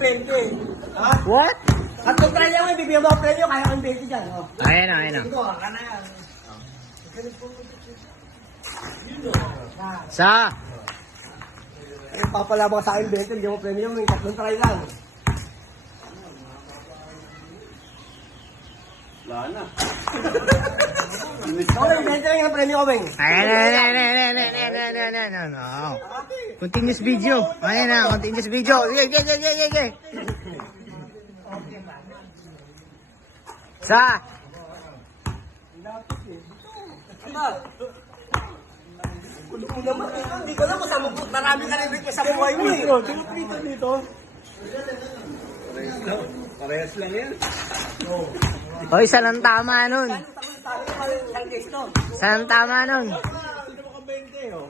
Ha? What? At kung try lang, bibigyan mo ang premyo, kaya kang 20 dyan. Oh. Ayan na, ayan na. Ito, ka na yan. Sa? Ay, papalabang sa akin 20, bigyan mo premyo, may tatlong try lang. Wala na. Okay, 20 lang yung premyo ko, Beng. Ayan. Continuous video. Ayan na, continuous video. Sige. Sa? Aba. Kulo naman, hindi ko alam kung saan marami ka rin sa buhay mo eh. Dito. Parehas lang yan. O, isa lang tama nun. Isa lang tama nun. Sino mo ka 20 oh?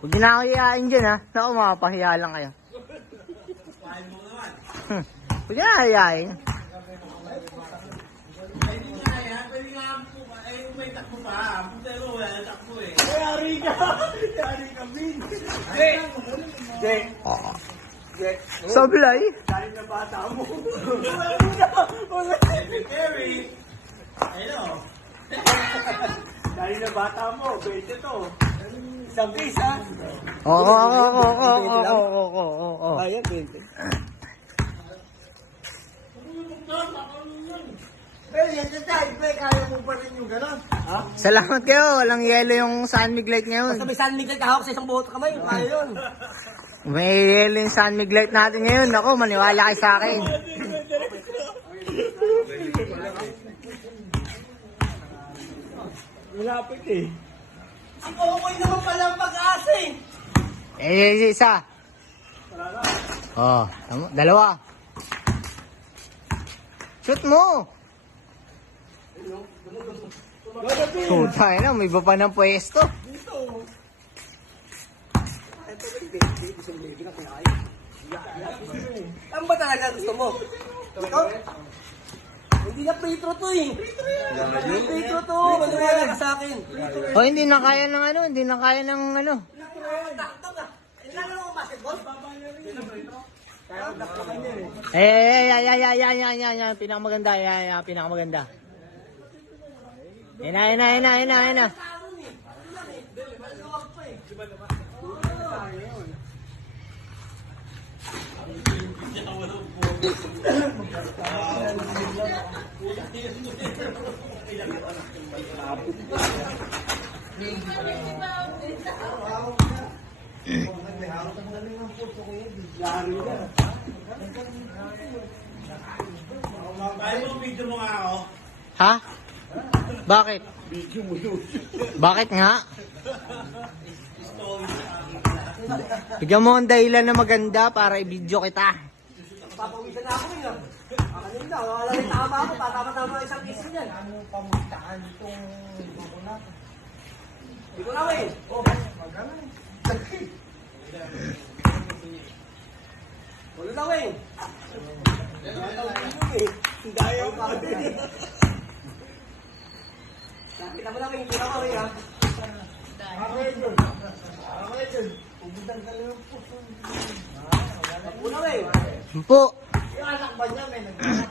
Huwag na ako iyain dyan ha. Naku, makapahiya lang kayo. Pahin mo naman. Huwag na iyain. Pwede nga po. Ay, may takbo pa. Pero wala na takbo eh. Yari ka, Bin. Hindi. Oo. Sablay. Dahil na bata mo. Perry. Ayun. Dahil na bata mo, 20 to. Isang case ha. Oo. Ayan, 20. Pero yan sa tayo, kaya mo pa rin yung gano'n. Ha? Salamat kayo. Walang yelo yung San Miguel Basta ngayon. may San Miguel kahawak sa isang buhot kamay, kaya yun. May yelo yung San Miguel natin ngayon. Ako, maniwala kayo sa akin. Malapit eh. Si Kokoy naman pala ang pag-asa eh. Isa. Oh, dalawa. Shoot mo. Puta na, may iba pa ng pwesto. Dito. Ito ba isang baby na kinain? Ano ba talaga gusto mo? Ikaw? Hindi na free throw to eh. Free throw to. Maniwala ka sa akin. Oh, hindi na kaya ng ano, hindi na kaya ng ano. Lalo mo basketball? Yan, pinakamaganda, yan, pinakamaganda. Yan na. Pahin mo video mo nga ako. Ha? Bakit? Bakit nga? Bigyan mo ang dahilan na maganda para i-video kita. Papawisan na ako eh. Kanina, wala rin tama ako. Tatama-tama isang kiss niyan. Anong pamustahan itong coconut? Hindi ko na eh. Oh, magana eh. Wala na eh. Daya mo eh. Nakita mo na eh. Hindi na ako eh ha. Una eh. Po. Yung anak ba niya may nagkanak?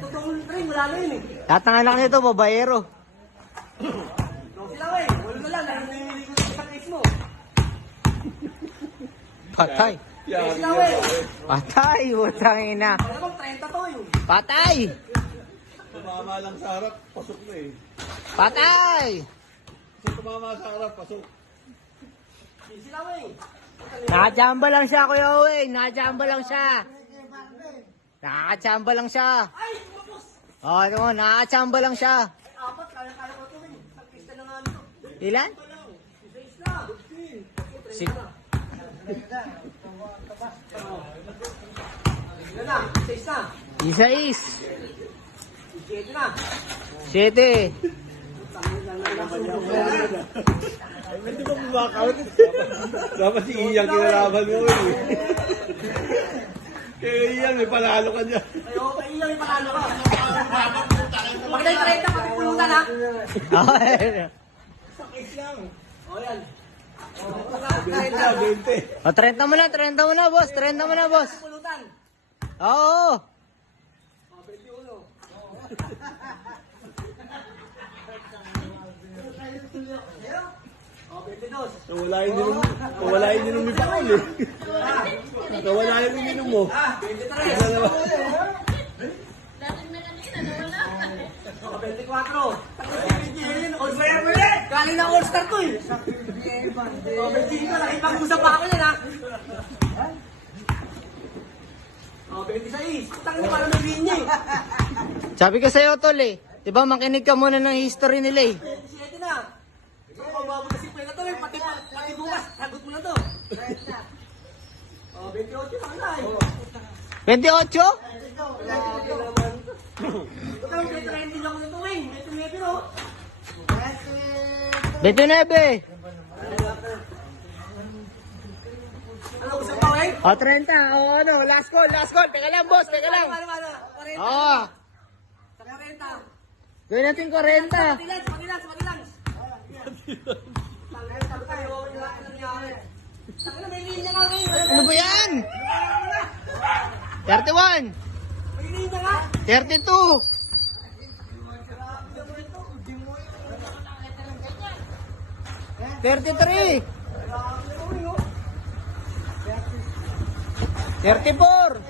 Totoo rin, wala na yun eh. Lahat ng anak nito, babaero. Sila eh, wala na lang, nanginili ko sa case mo. Patay. Sila eh. Patay, utang ina. Alam mo, 30 to eh. Patay! Tumama lang sa harap, pasok na eh. Patay! Kasi tumama sa harap, pasok. Sila eh. Nakachamba lang siya, Kuya Owen. Nakachamba lang siya. Nakachamba lang siya. Ay, kumapos! Oh, ano mo, nakachamba lang siya. Apat, kaya ko ito eh. Nagpista na nga nito. Ilan? Isa na. Si Ilan na? Isa na. Isa is. 7 na. 7. Hindi ba bumakawit? Dapat si Iyang kinalaban mo eh. Kaya Iyang, may panalo ka dyan. Ay, okay lang yung panalo ka. Pag na-30, patipulutan ha. Okay. Sakit lang. O yan. O, 30 mo na, 30 mo na, boss. 30 mo na, boss. Pulutan. Oo. 21. Oh, 22. Nawala yung ninom ni Paul eh. Nawala yung ninom mo. 23. Oh, 24. Galing na All-Star to eh. Oh, 25. Nakipag-usap pa ako yan ha. Oh, 26. Tangin na parang may linya eh. Sabi ko sa'yo, tol eh. Diba, makinig ka muna ng history nila eh. 27 na. Ikaw, mababa na si Pwena to eh. Pati bukas, sagot mo na to. Oh, 28 na na eh. 28? Grabe naman. Ikaw, may trending ako nito eh. May tumipi no. 29. Ano gusto pa eh? O, 30. O, ano, last call, last call. Teka lang, boss, teka lang. Ano? Oo. Sa 40. Gawin natin 40. Magilang. Tangin tayo, wala ka nangyari. Tangin na, may linya nga ngayon. Ano ba yan? 31. May linya nga. 32. 33. 34.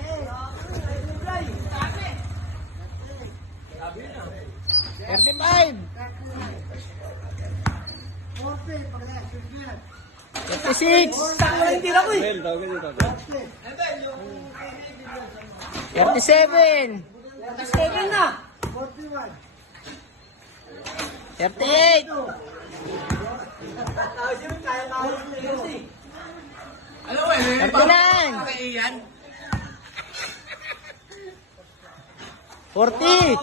35. 36. Tangin na, hindi ako eh. Well, tawagin nyo. 37. 7 na. 38. Kaya-kaya eh. 39. 40.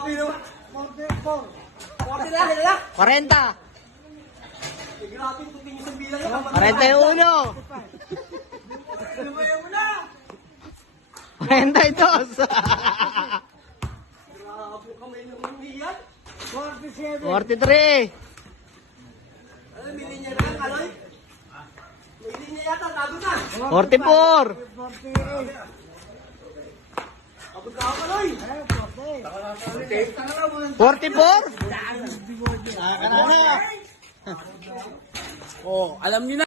40 na, hila na. 40. Grabe, tuting isang bilang yan. 41. Lumayan mo na. 42. Grabe, kamay ng umiyan. 43. Ano, may linya na yan, Kaloy? May linya yata, tago na. 44. Abot na ako, Kaloy. 44? Oh, alam niyo na.